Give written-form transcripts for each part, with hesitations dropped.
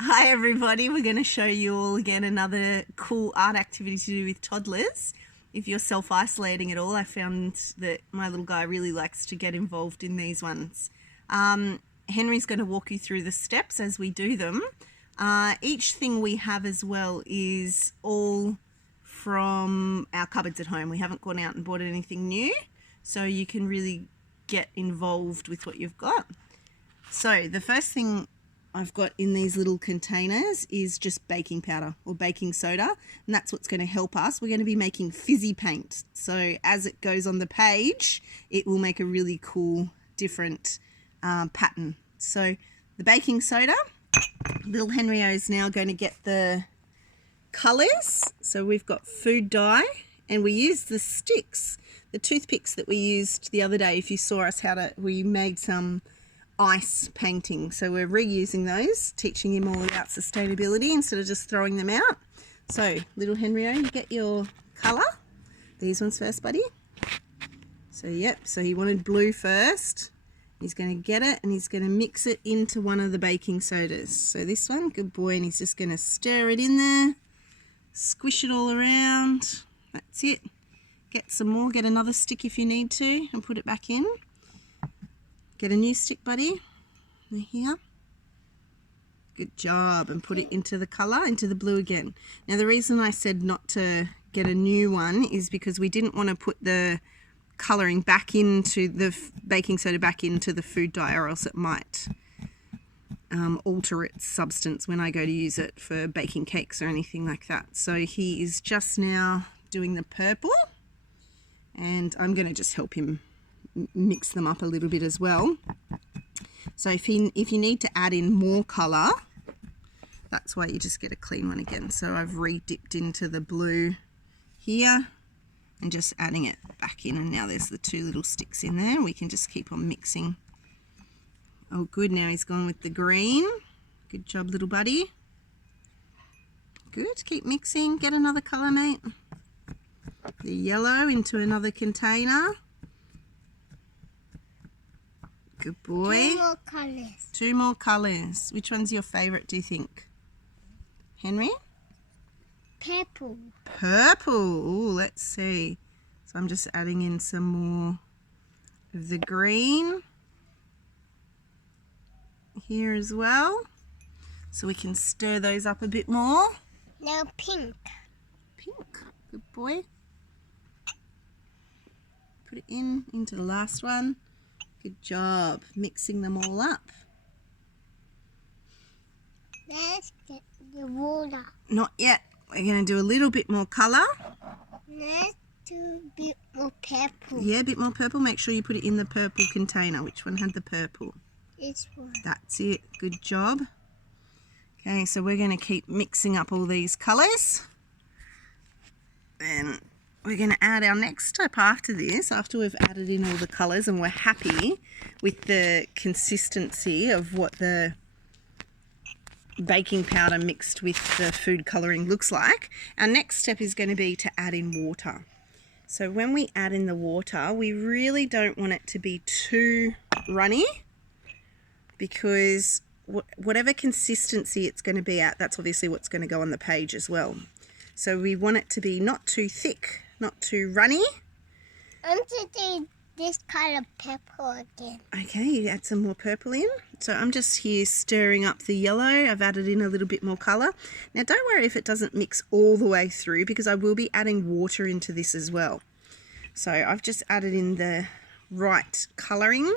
Hi everybody, we're going to show you all again another cool art activity to do with toddlers. If you're self-isolating at all, I found that my little guy really likes to get involved in these ones. Henry's going to walk you through the steps as we do them. Each thing we have as well is all from our cupboards at home. We haven't gone out and bought anything new, so you can really get involved with what you've got. So the first thing I've got in these little containers is just baking powder or baking soda, and that's what's going to help us. We're going to be making fizzy paint, so as it goes on the page it will make a really cool different pattern. So the baking soda, little Henrio is now going to get the colours. So we've got food dye, and we use the sticks, the toothpicks that we used the other day. If you saw us we made some ice painting, so we're reusing those, teaching him all about sustainability instead of just throwing them out. So little Henrio, you get your colour. These ones first, buddy. So yep, so he wanted blue first. He's going to get it and he's going to mix it into one of the baking sodas. So this one, good boy, and he's just going to stir it in there, squish it all around. That's it. Get some more, get another stick if you need to, and put it back in. Get a new stick, buddy. Here. Good job. And put it into the colour, into the blue again. Now the reason I said not to get a new one is because we didn't want to put the colouring back into the baking soda back into the food dye, or else it might alter its substance when I go to use it for baking cakes or anything like that. So he is just now doing the purple, and I'm going to just help him mix them up a little bit as well. So if you need to add in more colour, that's why you just get a clean one again. So I've re-dipped into the blue here and just adding it back in, and now there's the two little sticks in there. We can just keep on mixing. Oh good, now he's gone with the green. Good job, little buddy. Good, keep mixing. Get another colour, mate. The yellow into another container. Good boy. Two more colours. Two more colours. Which one's your favourite, do you think? Henry? Purple. Purple. Ooh, let's see. So I'm just adding in some more of the green here as well, so we can stir those up a bit more. Now pink. Pink. Good boy. Put it into the last one. Good job, mixing them all up. Let's get the water. Not yet. We're going to do a little bit more colour. Let's do a bit more purple. Yeah, a bit more purple. Make sure you put it in the purple container. Which one had the purple? This one. That's it. Good job. Okay, so we're going to keep mixing up all these colours. Then we're going to add our next step after this, after we've added in all the colours and we're happy with the consistency of what the baking powder mixed with the food colouring looks like. Our next step is going to be to add in water. So when we add in the water, we really don't want it to be too runny, because whatever consistency it's going to be at, that's obviously what's going to go on the page as well. So we want it to be not too thick, not too runny. I'm going to do this colour purple again. Okay, you add some more purple in. So I'm just here stirring up the yellow. I've added in a little bit more colour. Now don't worry if it doesn't mix all the way through, because I will be adding water into this as well. So I've just added in the right colouring.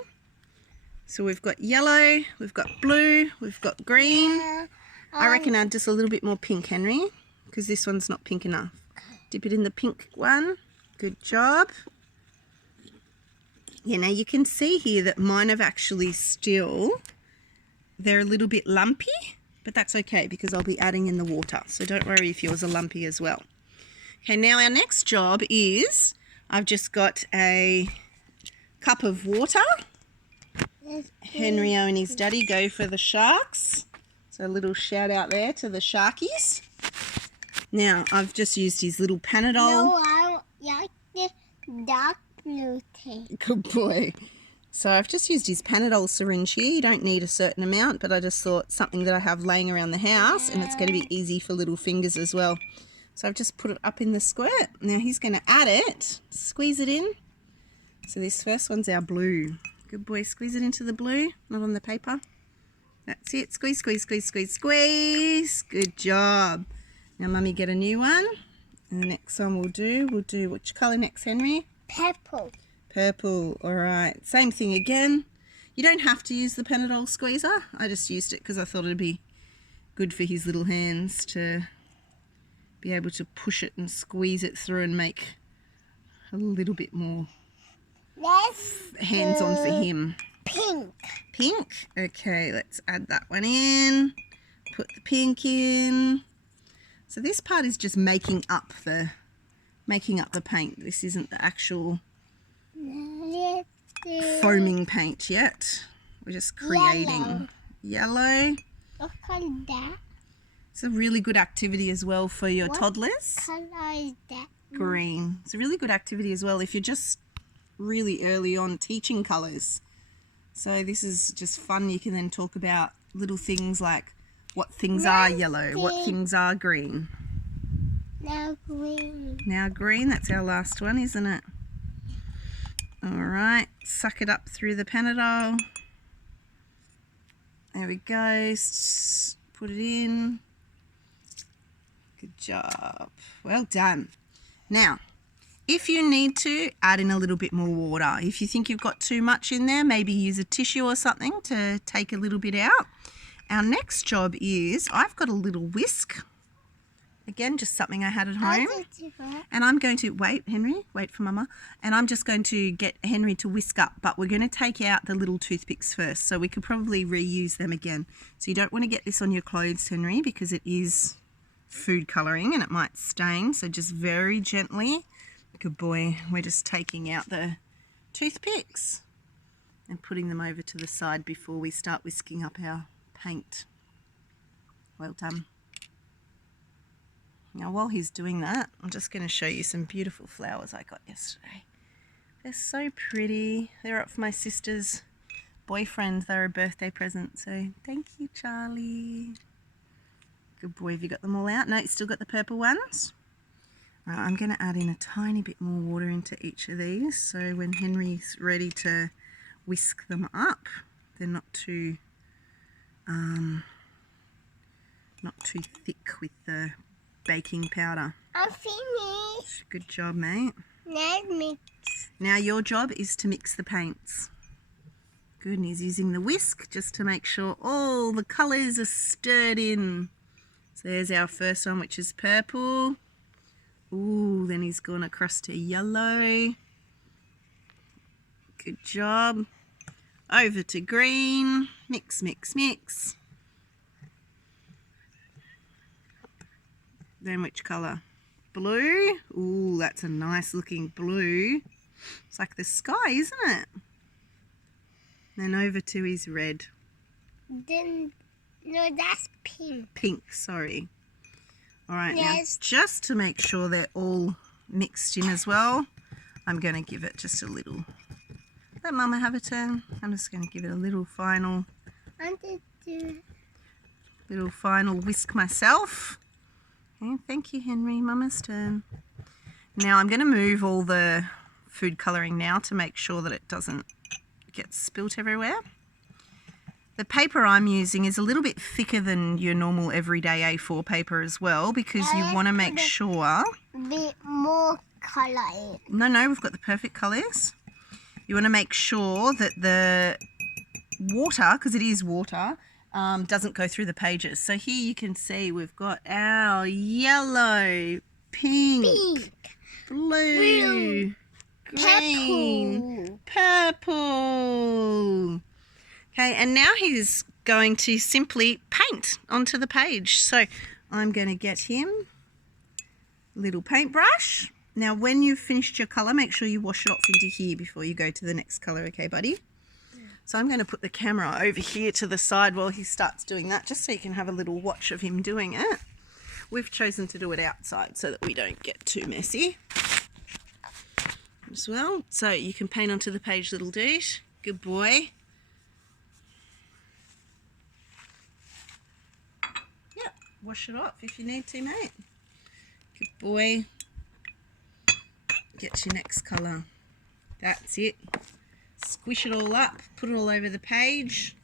So we've got yellow, we've got blue, we've got green. Yeah, I reckon add just a little bit more pink, Henry, because this one's not pink enough. Dip it in the pink one. Good job. Yeah, now you can see here that mine have actually they're a little bit lumpy, but that's okay because I'll be adding in the water. So don't worry if yours are lumpy as well. Okay, now our next job is, I've just got a cup of water. Henrio and his daddy go for the sharks. So a little shout out there to the sharkies. Now, I've just used his little Panadol. No, I like the dark blue tea. Good boy. So I've just used his Panadol syringe here. You don't need a certain amount, but I just thought something that I have laying around the house, and it's going to be easy for little fingers as well. So I've just put it up in the squirt. Now he's going to add it, squeeze it in. So this first one's our blue. Good boy, squeeze it into the blue, not on the paper. That's it, squeeze, squeeze, squeeze, squeeze, squeeze. Good job. Now Mummy, get a new one. And the next one we'll do which colour next, Henry? Purple. Purple. All right, same thing again. You don't have to use the Panadol squeezer. I just used it because I thought it'd be good for his little hands to be able to push it and squeeze it through and make a little bit more hands-on for him. Pink. Pink? Okay, let's add that one in. Put the pink in. So this part is just making up the paint. This isn't the actual foaming paint yet. We're just creating yellow. What color is that? It's a really good activity as well for your toddlers. What color is that? Green. It's a really good activity as well if you're just really early on teaching colours. So this is just fun. You can then talk about little things like what things are yellow, what things are green. Now green. Now green, that's our last one, isn't it? All right, suck it up through the Panadol. There we go. Put it in. Good job. Well done. Now, if you need to, add in a little bit more water. If you think you've got too much in there, maybe use a tissue or something to take a little bit out. Our next job is, I've got a little whisk. Again, just something I had at home. And I'm going to, wait, Henry, wait for Mama. And I'm just going to get Henry to whisk up, but we're going to take out the little toothpicks first. So we could probably reuse them again. So you don't want to get this on your clothes, Henry, because it is food colouring and it might stain. So just very gently. Good boy. We're just taking out the toothpicks and putting them over to the side before we start whisking up our paint. Well done. Now while he's doing that, I'm just going to show you some beautiful flowers I got yesterday. They're so pretty. They're up for my sister's boyfriend. They're a birthday present. So thank you, Charlie. Good boy. Have you got them all out? No, you still got the purple ones? Right, I'm going to add in a tiny bit more water into each of these. So when Henry's ready to whisk them up, they're not too thick with the baking powder. I'm finished. Good job, mate. Now mix. Now your job is to mix the paints. Good, and he's using the whisk just to make sure all the colours are stirred in. So there's our first one, which is purple. Ooh, then he's gone across to yellow. Good job. Over to green. Mix, mix, mix. Then which colour? Blue. Ooh, that's a nice looking blue. It's like the sky, isn't it? Then over to his red. Then, no, that's pink. Pink, sorry. All right, Yes. now just to make sure they're all mixed in as well, I'm going to give it just a little. Let Mama have a turn. I'm just going to give it a little final whisk myself. Okay, thank you, Henry. Mama's turn. Now I'm going to move all the food colouring now to make sure that it doesn't get spilt everywhere. The paper I'm using is a little bit thicker than your normal everyday A4 paper as well, because you want to make sure... Bit more colour in. No, we've got the perfect colours. You want to make sure that the water, because it is water, doesn't go through the pages. So here you can see we've got our yellow, pink, blue, green, purple. Okay, and now he's going to simply paint onto the page. So I'm going to get him a little paintbrush. Now when you've finished your colour, make sure you wash it off into here before you go to the next colour, okay, buddy? So I'm going to put the camera over here to the side while he starts doing that, just so you can have a little watch of him doing it. We've chosen to do it outside so that we don't get too messy as well. So you can paint onto the page, little dude. Good boy. Yep, wash it off if you need to, mate. Good boy. Get your next colour. That's it. Squish it all up, put it all over the page.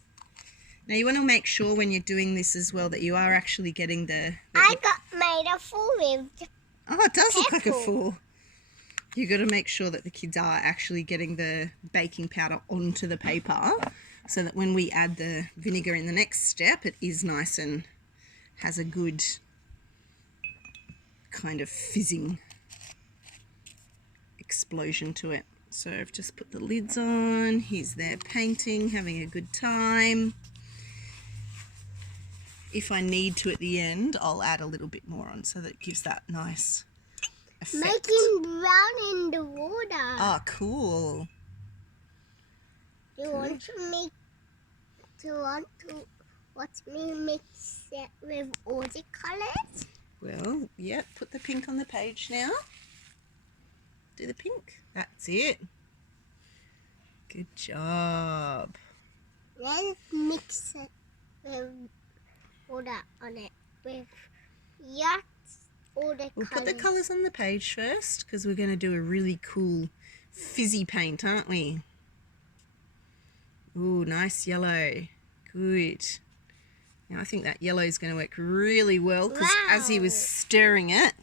Now you want to make sure when you're doing this as well that you are actually getting I got made a fool with. Oh, it does look like a fool. You got to make sure that the kids are actually getting the baking powder onto the paper so that when we add the vinegar in the next step, it is nice and has a good kind of fizzing explosion to it. So I've just put the lids on. He's there painting, having a good time. If I need to at the end, I'll add a little bit more on so that it gives that nice effect. Making brown in the water. Oh, cool. You want to watch me mix it with all the colours? Well, yeah, put the pink on the page now. Do the pink. That's it. Good job. Let's mix it with water on it with all the We'll colours. put the colours on the page first because we're going to do a really cool fizzy paint, aren't we? Ooh, nice yellow. Good. Now I think that yellow is going to work really well because as he was stirring it,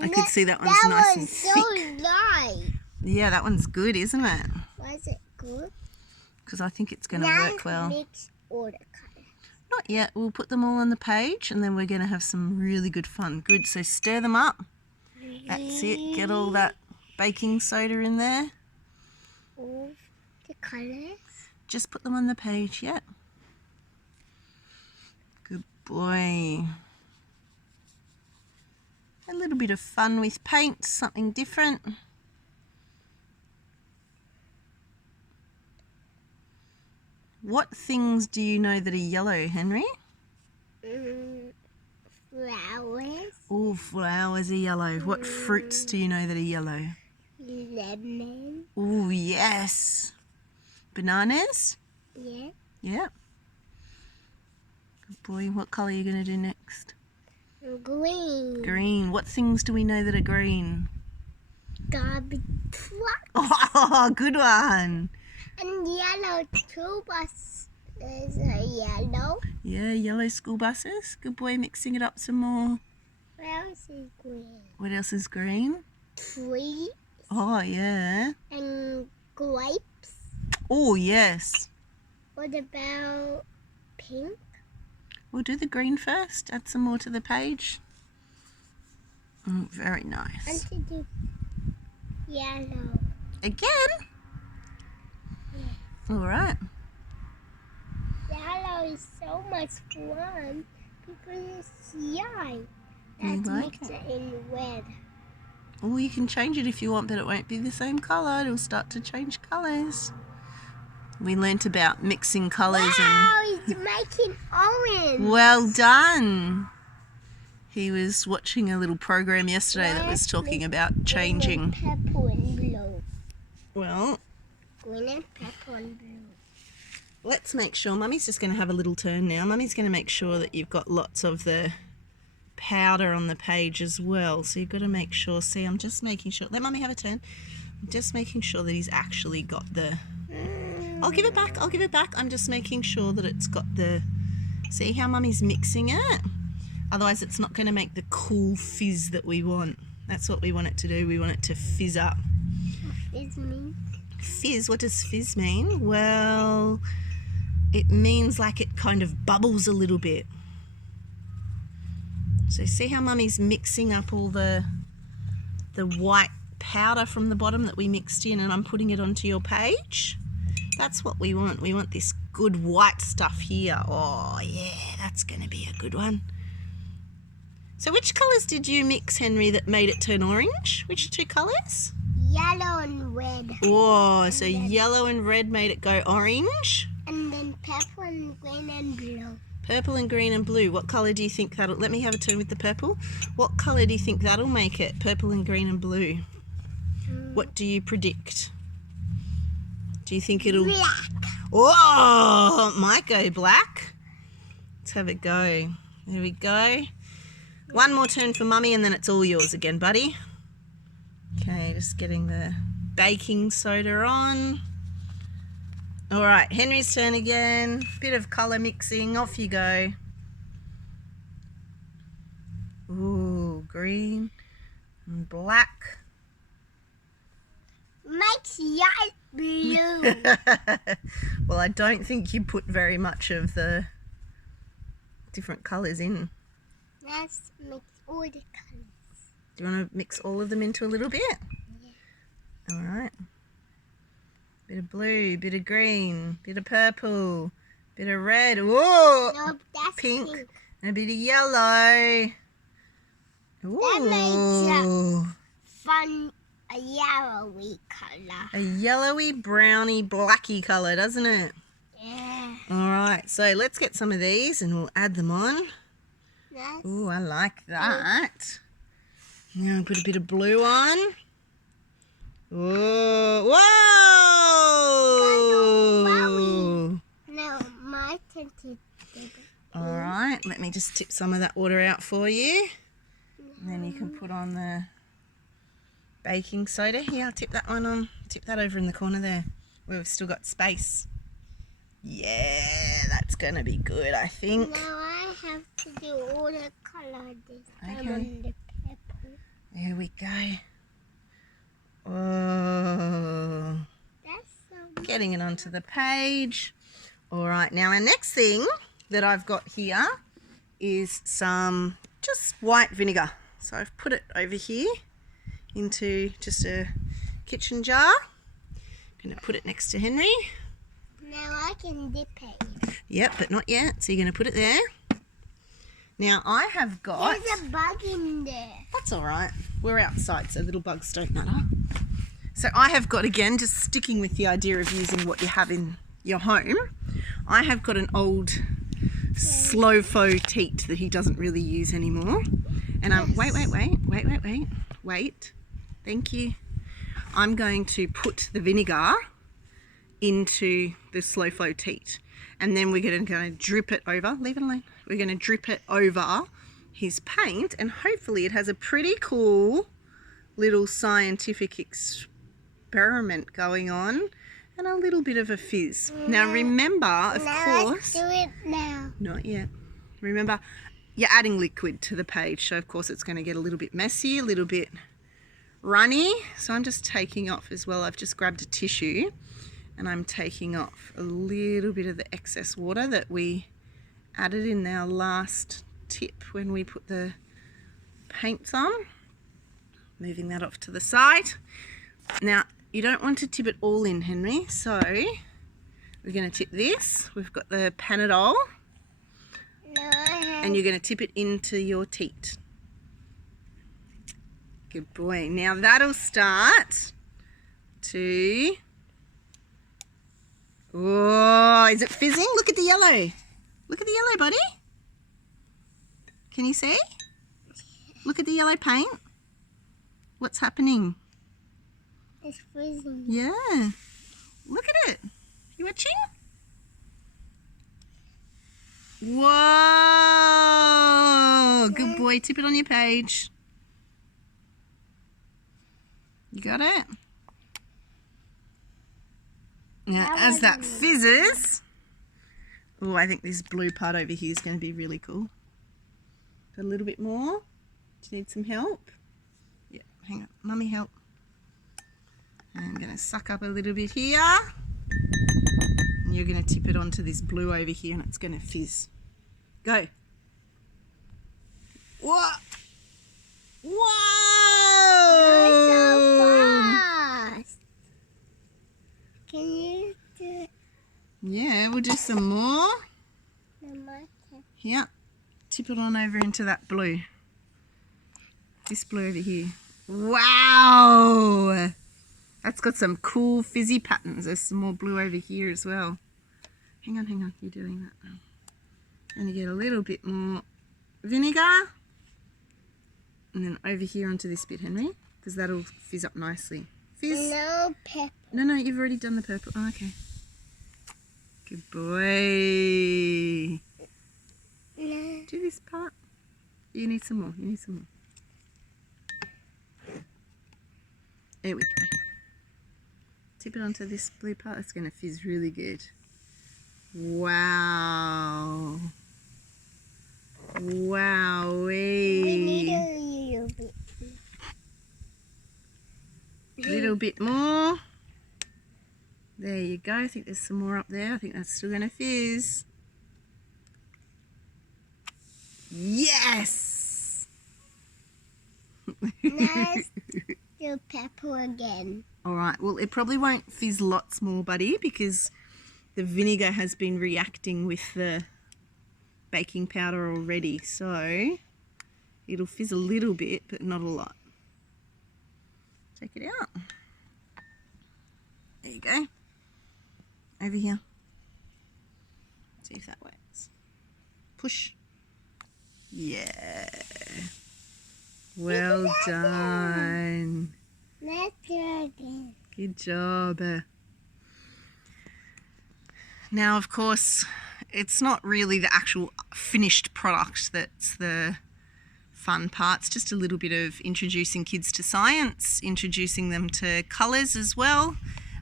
I could see that one's nice and thick. That was so light. Yeah, that one's good, isn't it? Why is it good? Because I think it's going to work well. Mix all the colours. Not yet. We'll put them all on the page and then we're going to have some really good fun. Good. So stir them up. That's it. Get all that baking soda in there. All the colours. Just put them on the page. Yeah. Good boy. A little bit of fun with paint. Something different. What things do you know that are yellow, Henry? Flowers. Oh, flowers are yellow. What fruits do you know that are yellow? Lemon. Oh, yes. Bananas? Yeah. Yeah. Good boy. What colour are you going to do next? Green. Green. What things do we know that are green? Garbage truck. Oh, good one. And yellow too, but there's a yellow. Yeah, yellow school buses. Good boy, mixing it up some more. What else is green? What else is green? Tree Oh, yeah. and grapes. Oh, yes. What about pink? We'll do the green first. Add some more to the page. Very nice. And to do yellow. Again? All right. Yellow is so much fun because it's yellow. You Let's like mix it in red. Oh, you can change it if you want, but it won't be the same colour. It'll start to change colours. We learnt about mixing colours Wow, it's making orange. Well done. He was watching a little program yesterday that was talking about changing. Green and purple and blue. Well, Green and purple and blue. let's make sure. Mummy's just going to have a little turn now. Mummy's going to make sure that you've got lots of the powder on the page as well. So you've got to make sure. See, I'm just making sure. Let Mummy have a turn. I'm just making sure that he's actually got the... I'll give it back. I'll give it back. I'm just making sure that it's got the... See how Mummy's mixing it? Otherwise it's not going to make the cool fizz that we want. That's what we want it to do. We want it to fizz up. Fizz means? Fizz, what does fizz mean? Well, it means like it kind of bubbles a little bit. So see how Mummy's mixing up all the white powder from the bottom that we mixed in, and I'm putting it onto your page? That's what we want. We want this good white stuff here. Oh yeah, that's going to be a good one. So which colours did you mix, Henry, that made it turn orange? Which two colours? Yellow and red. Oh, so yellow and red made it go orange. And then purple and green and blue. Purple and green and blue. What colour do you think that'll... Let me have a turn with the purple. What colour do you think that'll make it? Purple and green and blue. What do you predict? Do you think it'll... Black. Oh, might go black. Let's have it go. There we go. One more turn for Mummy and then it's all yours again, buddy. Okay, just getting the baking soda on. All right, Henry's turn again. Bit of colour mixing. Off you go. Ooh, green and black. Makes light blue. Well, I don't think you put very much of the different colours in. Let's mix all the colors. Do you want to mix all of them into a little bit? Yeah. All right. Bit of blue, bit of green, bit of purple, bit of red. Whoa! No, that's Pink. pink. And a bit of yellow. Ooh. Fun, a yellowy color. A yellowy, browny, blacky colour, doesn't it? Yeah. All right, so let's get some of these and we'll add them on. That's Ooh, I like that. Now I'll put a bit of blue on. Whoa! Whoa! no, my turn to do it. All right, let me just tip some of that water out for you. And then you can put on the baking soda. Here, I'll tip that one on. Tip that over in the corner there. We've still got space. Yeah, that's going to be good, I think. Now I have to do all the color this time Okay. on the pepper. There we go. Oh, That's so much. getting it onto the page. All right, now our next thing that I've got here is some just white vinegar. So I've put it over here into just a kitchen jar. Going to put it next to Henry. Now I can dip it. Yep, but not yet. So you're going to put it there. Now I have got... There's a bug in there. That's all right. We're outside, so little bugs don't matter. So I have got, again, just sticking with the idea of using what you have in your home, I have got an old slow-fo teat that he doesn't really use anymore. And wait. Thank you. I'm going to put the vinegar into the slow-fo teat. And then we're going to drip it over. Leave it alone. We're going to drip it over his paint, and hopefully it has a pretty cool little scientific experiment going on, and a little bit of a fizz. Now remember, of course... Let's do it now. Not yet. Remember, you're adding liquid to the page, so of course it's going to get a little bit messy, a little bit runny. So I'm just taking off as well. I've just grabbed a tissue and I'm taking off a little bit of the excess water that we added in our last tip when we put the paints on. Moving that off to the side. Now, you don't want to tip it all in, Henry, so we're going to tip this. We've got the Panadol, and you're going to tip it into your teat. Good boy. Now that'll start to... Oh, is it fizzing? Look at the yellow. Look at the yellow, buddy. Can you see? Look at the yellow paint. What's happening? It's freezing. Yeah. Look at it. You watching? Whoa. Good boy. Tip it on your page. You got it? Now, as that fizzes, oh, I think this blue part over here is going to be really cool. Got a little bit more. Do you need some help? Yeah, hang on. Mummy, help. I'm going to suck up a little bit here. And you're going to tip it onto this blue over here and it's going to fizz. Go. Whoa! Whoa! So fast. Can you do it? Yeah, we'll do some more. No, my turn. Yeah. Tip it on over into that blue. This blue over here. Wow! That's got some cool fizzy patterns. There's some more blue over here as well. Hang on. You're doing that now. Going to get a little bit more vinegar. And then over here onto this bit, Henry, because that'll fizz up nicely. Fizz. No pepper. No, you've already done the purple. Oh, okay. Good boy. No. Do this part. You need some more. You need some more. There we go. Tip it onto this blue part. It's going to fizz really good. Wow. Wowee. We need a little bit. Little bit more. There you go. I think there's some more up there. I think that's still going to fizz. Yes! Let's do pepper again. Alright, well it probably won't fizz lots more, buddy, because the vinegar has been reacting with the baking powder already. So it'll fizz a little bit, but not a lot. Take it out. There you go. Over here. See if that works. Push. Yeah. Well done. Let's do it again. Good job. Now, of course, it's not really the actual finished product that's the fun part. It's just a little bit of introducing kids to science, introducing them to colours as well,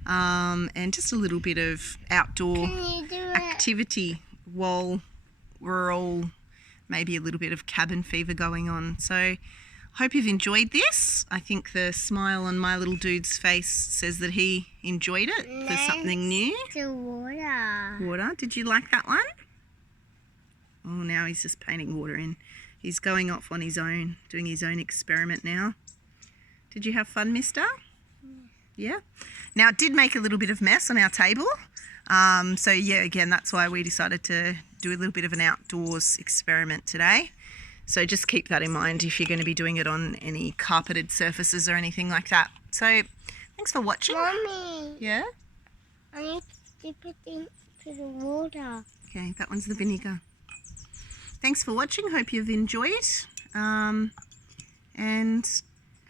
and just a little bit of outdoor Can you do it? activity while we're all maybe a little bit of cabin fever going on. So hope you've enjoyed this. I think the smile on my little dude's face says that he enjoyed it for something new. To water. Water. Did you like that one? Oh, now he's just painting water in. He's going off on his own, doing his own experiment now. Did you have fun, mister? Yeah. Now, it did make a little bit of mess on our table. So, yeah, again, that's why we decided to do a little bit of an outdoors experiment today. So just keep that in mind if you're going to be doing it on any carpeted surfaces or anything like that. So, thanks for watching. Mommy, Yeah? I need to dip it into the water. Okay, that one's the vinegar. Thanks for watching. Hope you've enjoyed. And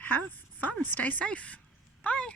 have fun. Stay safe. Bye.